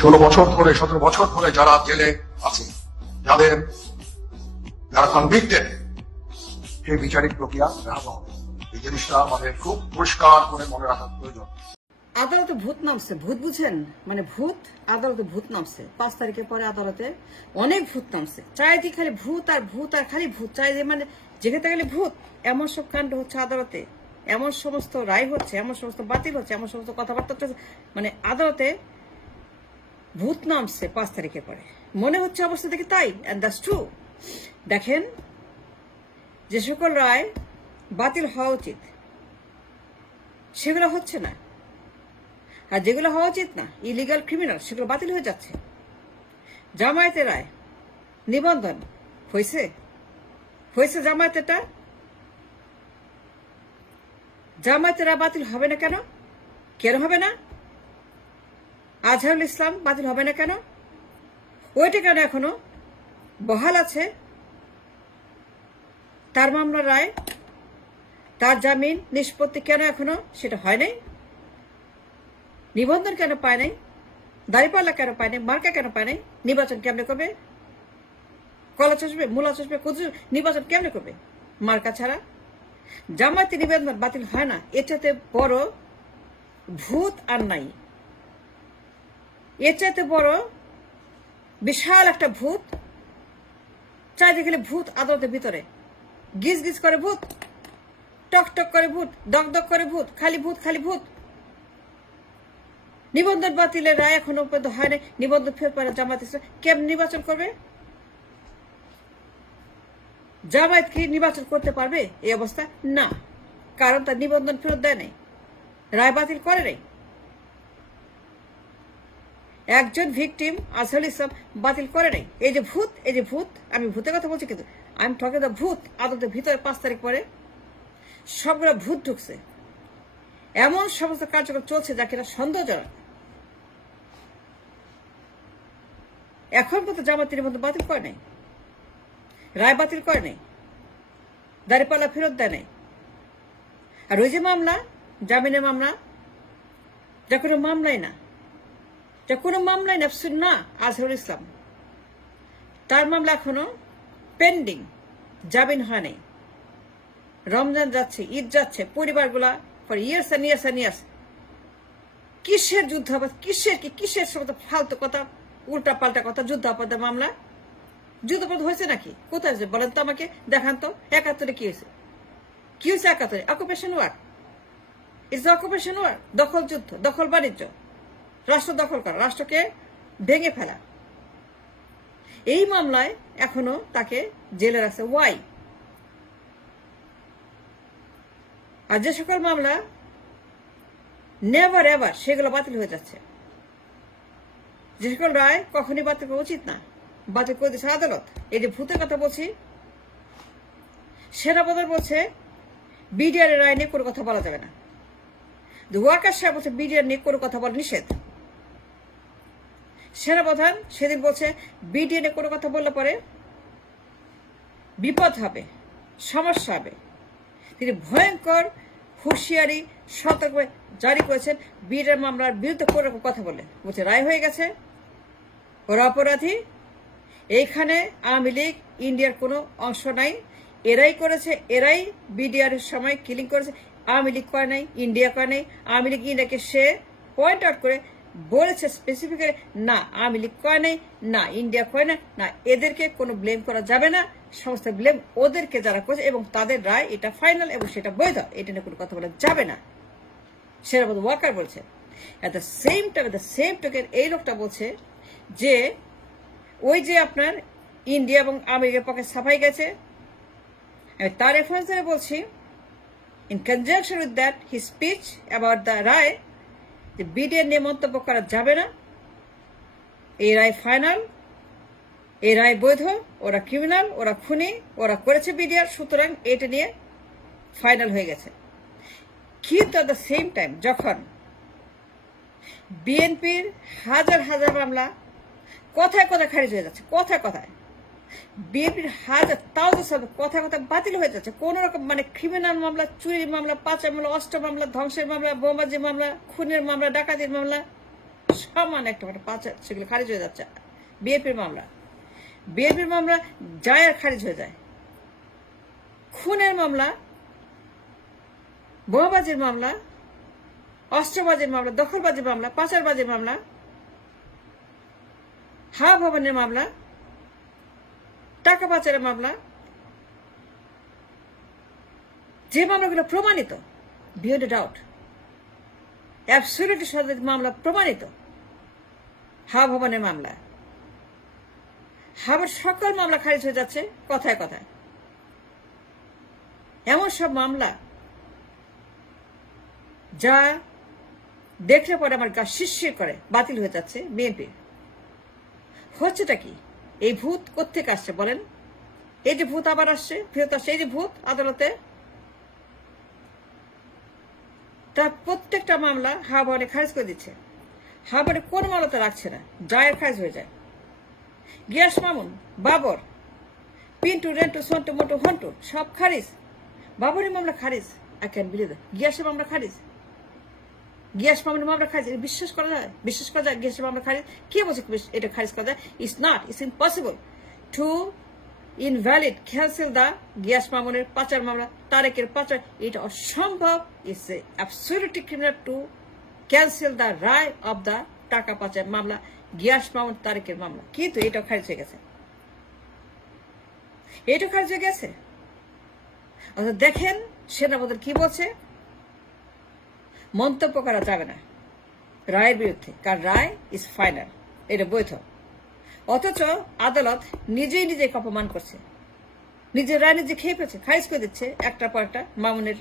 16 বছর ধরে 17 বছর ধরে যারা জেলে আছে, যারা কনভিক্টেড, সেই বিচারিক প্রক্রিয়া ব্যাহত হবে। এই জিনিসটা আমাদের খুব পরিষ্কার করে মনে রাখা প্রয়োজন। আদালতে ভূত নামছে, ভূত বুঝেন, মানে ভূত, আদালতে ভূত নামছে। 5 তারিখের পরে আদালতে অনেক ভূত নামছে। চারিদিকে খালি ভূত আর ভূত আর খালি ভূত, চারিদিকে মানে যেখানে গেলে ভূত। এমন সব কাণ্ড হচ্ছে আদালতে, এমন সমস্ত রায় হচ্ছে, এমন সমস্ত বাতিল হচ্ছে, এমন সমস্ত কথাবার্তা হচ্ছে, মানে আদালতে ভূত নামছে 5 তারিখের পরে। মনে হচ্ছে অবস্থা দেখে তাই, এন্ড দ্যাটস ট্রু। দেখেন, যে সকল রায় বাতিল হওয়া উচিত সেগুলো হচ্ছে না, আর যেগুলো হওয়া উচিত না, ইলিগাল ক্রিমিনাল, সেগুলো বাতিল হয়ে যাচ্ছে। জামায়াতের রায় নিবন্ধন হয়েছে, জামায়াতেরটা, জামায়াতের রায় বাতিল হবে না কেন? কেন হবে না? আজহারুল ইসলাম বাতিল হবে না কেন? ওইটা কেন এখনো বহাল আছে? তার মামলার রায়, তার জামিন নিষ্পত্তি কেন এখনো সেটা হয় নাই? নিবন্ধন কেন পায় নাই? দাঁড়িপাল্লা কেন পায় নাই? মার্কা কেন পায় নাই? নির্বাচন কেমনে করবে? কলা চষবে, মূলা চষবে, কুচু নির্বাচন কেমনে করবে মার্কা ছাড়া? জামায়াতের নিবন্ধন বাতিল হয় না, এটাতে বড় ভূত আর নাই। এর চাইতে বড় বিশাল একটা ভূত, চাইতে গেলে ভূত আদালতের ভিতরে গিজ গিজ করে ভূত, টক টক করে ভূত, দক দক করে ভূত, খালি ভূত খালি ভূত। নিবন্ধন বাতিলের রায় এখনো পর্যন্ত হয় না। নিবন্ধন ফেরত পারে জামায়াত ইসলাম কেমন নির্বাচন করবে? জামায়াত কি নির্বাচন করতে পারবে এই অবস্থা? না, কারণ তার নিবন্ধন ফেরত দেয় নাই, রায় বাতিল করে নাই। একজন ভিকটিম আজহারুল ইসলাম বাতিল করে নাই। এই যে ভূত, এই যে ভূত, আমি ভূতের কথা বলছি, কিন্তু আমি ঠকে দা ভূত আদালতের ভিতরে 5 তারিখ পরে সবগুলো ভূত ঢুকছে। এমন সমস্ত কার্যক্রম চলছে যা কিনা সন্দেহজনক। এখন পর্যন্ত জামায়াতের নিবন্ধন বাতিল করে নাই, রায় বাতিল করে নাই, দাঁড়িপাল্লা ফেরত দেয় নাই। আর ওই যে মামলা, জামিনের মামলা, যা কোনো মামলাই না, যা কোনো মামলাই নেপসুন না আজহারুল ইসলাম, তার মামলা এখনো পেন্ডিং, জামিন হয় নাই। রমজান যাচ্ছে, ঈদ যাচ্ছে, পরিবারগুলা for years and years and years কিসের যুদ্ধাপরাধ, কিসের সমস্ত ফালতু কথা, উল্টা পাল্টা কথা, যুদ্ধাপরাধের মামলা। যুদ্ধাপরাধ হয়েছে নাকি? কোথায় হয়েছে বলেন তো আমাকে, দেখান তো। 71-এ কি হয়েছে? কি হয়েছে 71-এ? Occupation war, it's occupation war, দখল যুদ্ধ, দখল বাণিজ্য, রাষ্ট্র দখল করা, রাষ্ট্রকে ভেঙে ফেলা। এই মামলায় এখনো তাকে জেলে রাখছে। ওয়াই? আর যে সকল মামলা নেভার এভার, সেগুলো বাতিল হয়ে যাচ্ছে। যে সকল রায় কখনই বাতিল করা উচিত না, বাতিল করে দিচ্ছে আদালত। এই যে ভূতের কথা বলছি, সেনাপ্রধান বলছে বিডিআর এর রায় নিয়ে কোনো কথা বলা যাবে না। ওয়াকার সাহেব বলছে বিডিআর নিয়ে কোনো কথা বলা নিষেধ। সেনাপ্রধান সেদিন বলছে বিডিআর নিয়ে কোনো কথা বললে পরে বিপদ হবে, সমস্যা হবে। তিনি ভয়ঙ্কর হুঁশিয়ারি সতর্ক জারি করেছেন বিডিআর মামলার বিরুদ্ধে কোনো রকম কথা বলে। বলছে রায় হয়ে গেছে, ওরা অপরাধী, এইখানে আওয়ামী লীগ ইন্ডিয়ার কোনো অংশ নাই, এরাই করেছে, এরাই বিডিআর এর সময় কিলিং করেছে, আওয়ামী লীগ করে নাই, ইন্ডিয়া করে নাই। আওয়ামী লীগ ইন্ডিয়াকে সে পয়েন্ট আউট করে বলেছে স্পেসিফিক্যালি, না আওয়ামী লীগ করে নাই, না ইন্ডিয়া করে না, না এদেরকে কোনো ব্লেম করা যাবে না, সমস্ত ব্লেম ওদেরকে যারা করেছে, এবং তাদের রায় এটা ফাইনাল এবং সেটা বৈধ, এটা নিয়ে কোনো কথা বলা যাবে না, সেনাপতি ওয়াকার বলছে। At the same time, at the same token এই লোকটা বলছে যে ওই যে আপনার ইন্ডিয়া এবং আমেরিকার পক্ষে সাফাই গেছে, আমি তার রেফারেন্স ধরে বলছি, in conjunction with that his speech about the রায়, যে বিডিআর নিয়ে মন্তব্য করা যাবে না, এই রায় ফাইনাল, এই রায় বৈধ, ওরা ক্রিমিনাল, ওরা খুনি, ওরা করেছে বিডিআর, সুতরাং এটা নিয়ে ফাইনাল হয়ে গেছে। কিন্তু এট দ্য সেম টাইম যখন বিএনপির হাজার হাজার মামলা কথায় কথায় খারিজ হয়ে যাচ্ছে, কথায় কথায় বিএনপির হাজার তাও কথায় কথায় বাতিল হয়ে যাচ্ছে, কোন রকম মানে ক্রিমিনাল মামলা, চুরির মামলা, পাচার মামলা, অস্ত্র মামলা, ধ্বংসের মামলা, বোমাবাজি মামলা, খুনের মামলা, ডাকাতির মামলা, সামান্য একটা পাচার, সেগুলো খারিজ হয়ে যাচ্ছে। বিএনপির মামলা যায় আর খারিজ হয়ে যায়। খুনের মামলা, বোমাবাজির মামলা, অস্ত্রবাজির মামলা, দখলবাজির মামলা, পাচারবাজির মামলা, হাওয়া ভবনের মামলা, টাকা পাচারের মামলা, যে মামলাগুলো প্রমাণিত বিয়ন্ড ডাউট, অ্যাবসলিউটলি সঠিক মামলা প্রমাণিত, হাওয়া ভবনের মামলা, হাওয়ার সকল মামলা খারিজ হয়ে যাচ্ছে কথায় কথায়। এমন সব মামলা যা দেখলে পরে আমার গা শিরশির করে, বাতিল হয়ে যাচ্ছে বিএনপির। হচ্ছেটা কি? এই ভূত কোত্থেকে আসছে বলেন? এই যে ভূত আবার আসছে, ফেরত আসছে, এই যে ভূত আদালতে, তার প্রত্যেকটা মামলা হাওয়া ভবনে খারিজ করে দিচ্ছে। হাওয়া ভবনে কোন মামলা তো রাখছে না, যায় খারিজ হয়ে যায়। গিয়াস মামুন, বাবর, পিন্টু, রেন্টু, সন্টু, মোটু, হন্টু সব খারিজ। বাবরের মামলা খারিজ, আই ক্যান বিলিভ। গিয়াসের মামলা খারিজ, গিয়াস মামুনের মামলা খারিজ। বিশ্বাস করা যায়? গিয়াসের মামলা খারিজ? কে বলছে এটা খারিজ করা যায়? It's not, it's impossible to invalid cancel the Gias মামুনের পাচার মামলা, তারেকের পাচার। এটা অসম্ভব। It's absolutely criminal to cancel the রায় অব দা টাকা পাচার মামলা, গিয়াস মামুন, তারেকের মামলা। কিন্তু এটা খারিজ হয়ে গেছে, এটা খারিজ হয়ে গেছে। দেখেন সেনাপ্রধান কি বলছে, মন্তব্য করা যাবে না রায়ের বিরুদ্ধে, কারণ রায় ইজ ফাইনাল, এটা বৈধ। অথচ আদালত নিজেই অপমান করছে, নিজের রায় নিজে খেয়ে ফেলছে, খারিজ করে দিচ্ছে একটার পর একটা। মামুনের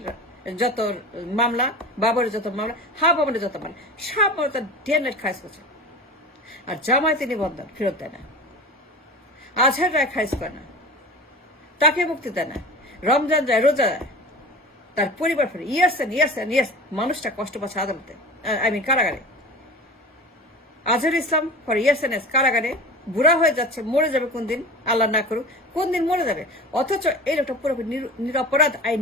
যত মামলা, বাবরের যত মামলা, হাওয়া ভবনের যত মামলা, সব মামলা তার ডে খারিজ করছে। আর জামায়াতে নিবন্ধন ফেরত দেয় না, আজহার রায় খারিজ করে না, তাকে মুক্তি দেয় না, রমজান যায়, রোজা যায়, তার পরিবার ফেরে ইয়ার্স মানুষটা কষ্ট পাচ্ছে আদালতে, কারাগারে। আজহার ইসলাম ফর ইয়ার্স এন্ড ইয়ার্স কারাগারে, বুড়া হয়ে যাচ্ছে, মরে যাবে কোন দিন, আল্লাহ না করুক, কোন দিন মরে যাবে। অথচ এই লোকটা পুরোপুরি নিরপরাধ। I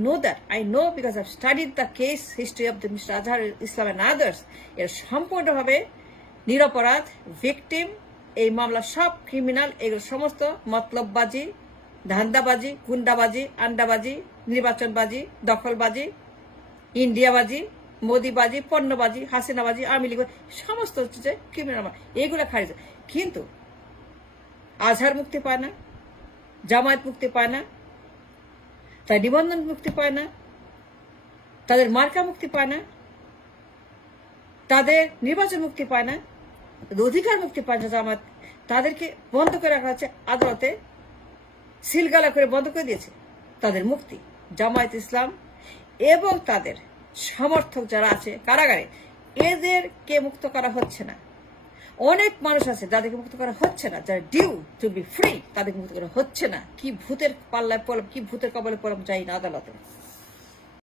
know because I studied the case history of the mister Azhar Islam and others. এর সম্পূর্ণভাবে নিরপরাধ, ভিকটিম। এই মামলা সব ক্রিমিনাল। এগুলো সমস্ত মতলববাজি, ধান্দাবাজি, গুন্ডাবাজি, আন্ডাবাজি, নির্বাচনবাজি, দখলবাজি, ইন্ডিয়াবাজি, মোদিবাজি, পণ্যবাজি, হাসিনাবাজি, আওয়ামী লীগ, সমস্ত হচ্ছে যে ক্রিমিনাল। এইগুলো খারিজ। কিন্তু আজহার মুক্তি পায় না, জামায়াত মুক্তি পায় না, তার নিবন্ধন মুক্তি পায় না, তাদের মার্কা মুক্তি পায় না, তাদের নির্বাচন মুক্তি পায় না, অধিকার মুক্তি পায় না। জামায়াত তাদেরকে বন্ধ করে রাখা হচ্ছে আদালতে, সিলগালা করে বন্ধ করে দিয়েছে তাদের মুক্তি। জামায়াত ইসলাম এবং তাদের সমর্থক যারা আছে কারাগারে, এদেরকে মুক্ত করা হচ্ছে না। অনেক মানুষ আছে যাদেরকে মুক্ত করা হচ্ছে না, যারা ডিউ টু বি ফ্রি, তাদেরকে মুক্ত করা হচ্ছে না। কি ভূতের পাল্লায় পড়লাম, কি ভূতের কবলে পড়লাম যাই না আদালতে।